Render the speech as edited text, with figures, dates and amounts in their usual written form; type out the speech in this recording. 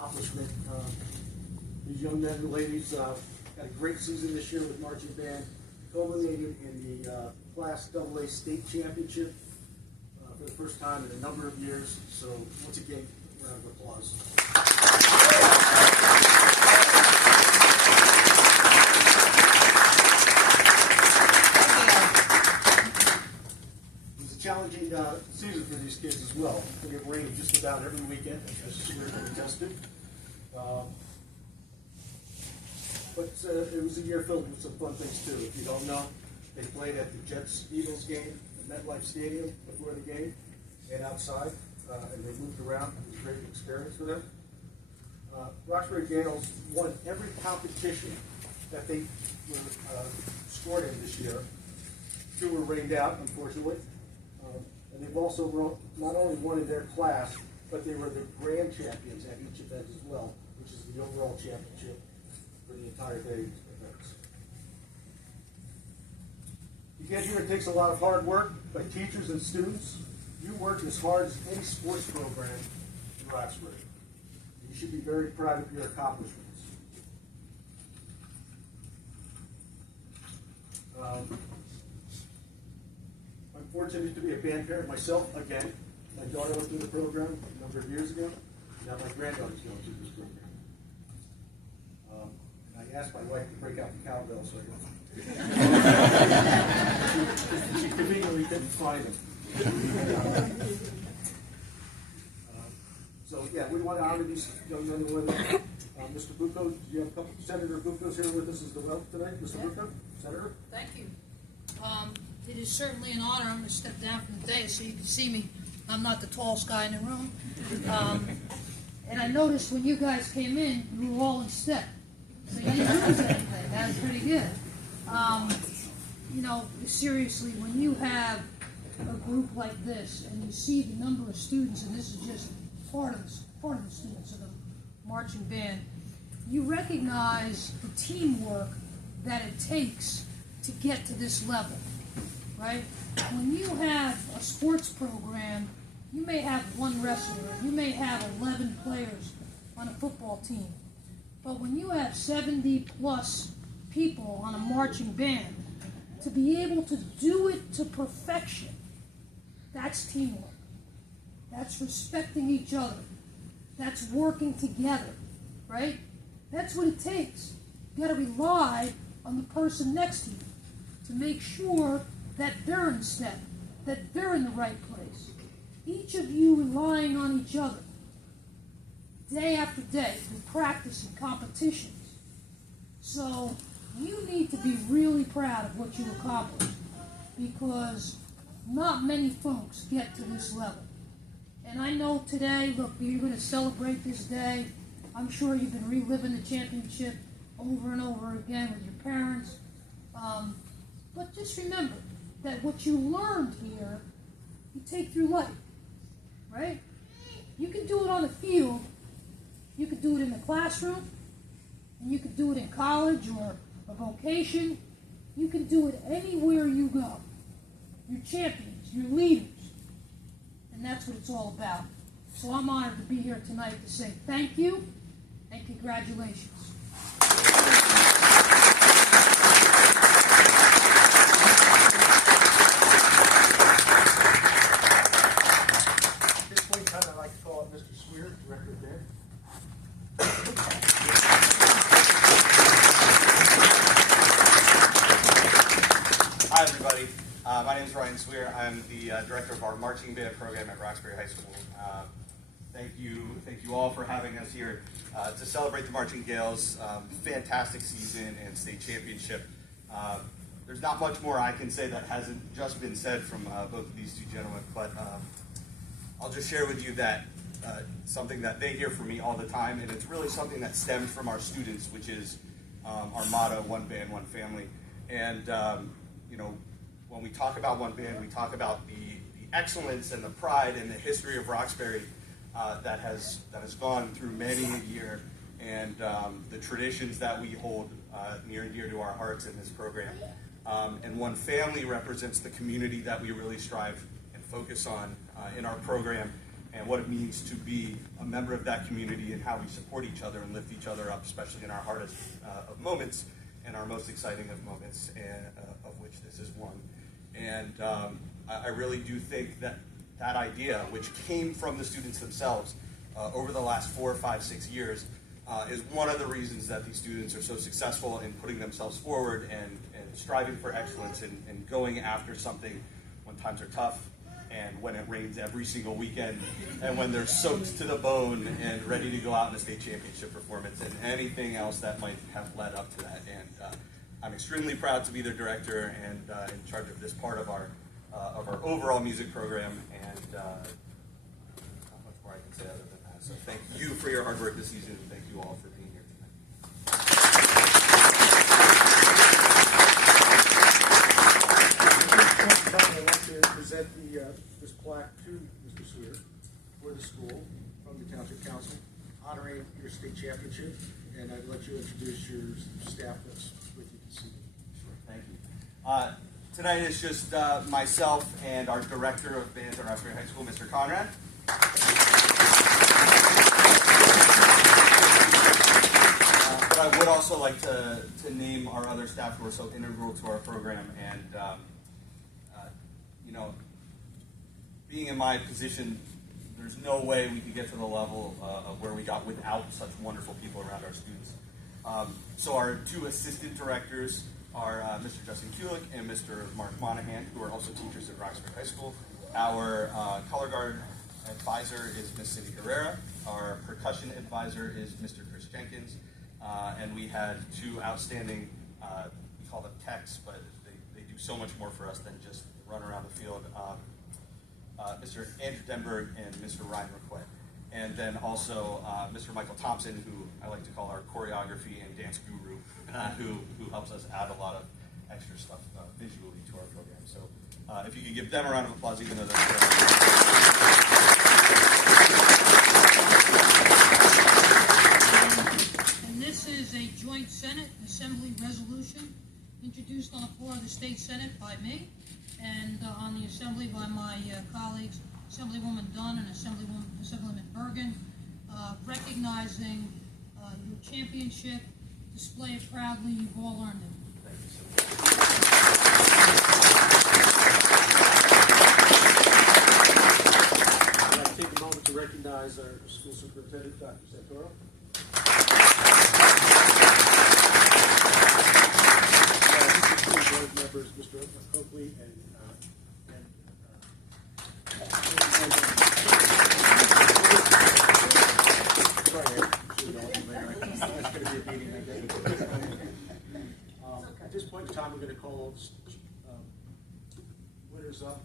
accomplishment. These young men and ladies had a great season this year with marching band, culminating in the Class AA State Championship for the first time in a number of years. So once again, a round of applause. It was a challenging season for these kids as well. We have rained just about every weekend, as Stuart attested. But it was a year filled with some fun things too. If you don't know, they played at the Jets-Eagles game at MetLife Stadium before the game and outside, and they moved around. It was a great experience for them. Roxbury Gaels won every competition that they were scored in this year. 2 were rained out, unfortunately. And they've also not only won in their class, but they were the grand champions at each event as well, which is the overall championship for the entire day events. To get here, it takes a lot of hard work by teachers and students. You work as hard as any sports program in Roxbury. You should be very proud of your accomplishments. I'm fortunate to be a band parent myself again. My daughter went through the program a number of years ago. Now my granddaughter's going through this program. I asked my wife to break out the cowbell so I could. She conveniently couldn't find them. So yeah, we want to honor these young men and women. Mr. Bucco, you have a couple. Senator Bucco's here with us as well tonight. Mr. Bucco, Senator. Thank you. It is certainly an honor. I'm going to step down from the dais so you can see me. I'm not the tallest guy in the room. And I noticed when you guys came in, you were all in step. So you didn't lose anything. That was pretty good. You know, seriously, when you have a group like this and you see the number of students, and this is just part of the students of the marching band, you recognize the teamwork that it takes to get to this level, right? When you have a sports program, you may have one wrestler, you may have 11 players on a football team, but when you have 70 plus people on a marching band, to be able to do it to perfection, that's teamwork. That's respecting each other. That's working together, right? That's what it takes. You got to rely on the person next to you to make sure that they're in step, that they're in the right place. Each of you relying on each other day after day through practice and competitions. So you need to be really proud of what you accomplished, because not many folks get to this level. And I know today, look, you're going to celebrate this day. I'm sure you've been reliving the championship over and over again with your parents. But just remember that what you learned here, you take through life, right? You can do it on the field, you could do it in the classroom, and you could do it in college or a vocation. You can do it anywhere you go. You're champions, you're leaders. And that's what it's all about. So I'm honored to be here tonight to say thank you and congratulations. At this point in time, I'd like to call up Mr. Swear, Director of Band. Hi, everybody. My name is Ryan Swear. I'm the director of our marching band program at Roxbury High School. Thank you all for having us here to celebrate the Marching Gaels. Fantastic season and state championship. There's not much more I can say that hasn't just been said from both of these two gentlemen, but I'll just share with you that something that they hear from me all the time, and it's really something that stems from our students, which is our motto, one band, one family. And you know, when we talk about one band, we talk about the excellence and the pride and the history of Roxbury that has gone through many a year, and the traditions that we hold near and dear to our hearts in this program. And one family represents the community that we really strive and focus on in our program. and what it means to be a member of that community and how we support each other and lift each other up, especially in our hardest of moments and our most exciting of moments, and, of which this is one. And I really do think that that idea, which came from the students themselves over the last 4, 5, 6 years, is one of the reasons that these students are so successful in putting themselves forward and striving for excellence and going after something when times are tough, and when it rains every single weekend, and when they're soaked to the bone and ready to go out in a state championship performance, and anything else that might have led up to that. And I'm extremely proud to be their director and in charge of this part of our overall music program. And not much more I can say other than that. So thank you for your hard work this season, and thank you all for being here tonight. I'd like to present this plaque to Mr. Swear for the school from the Township Council, honoring your state championship, and I'd let you introduce your staff that's with you this evening. Sure, thank you. Tonight is just myself and our director of bands at Roxbury High School, Mr. Conrad. But I would also like to name our other staff who are so integral to our program, and you know, being in my position, there's no way we could get to the level of where we got without such wonderful people around our students. So our two assistant directors are Mr. Justin Kulik and Mr. Mark Monahan, who are also teachers at Roxbury High School. Our color guard advisor is Ms. Cindy Herrera. Our percussion advisor is Mr. Chris Jenkins. And we had two outstanding, we call them techs, but they do so much more for us than just run around the field. Mr. Andrew Denberg and Mr. Ryan Requet. And then also Mr. Michael Thompson, who I like to call our choreography and dance guru, who helps us add a lot of extra stuff visually to our program. So if you could give them a round of applause, even though they're And this is a joint Senate Assembly resolution introduced on the floor of the State Senate by me and on the Assembly by my colleagues, Assemblywoman Dunn and Assemblyman Bergen, recognizing your championship. Display it proudly. You've all earned it. Thank you so much. I'd like to take a moment to recognize our school superintendent, Dr. Santoro. Board members, Mr. Coakley and at this point in time, we're going to call winners up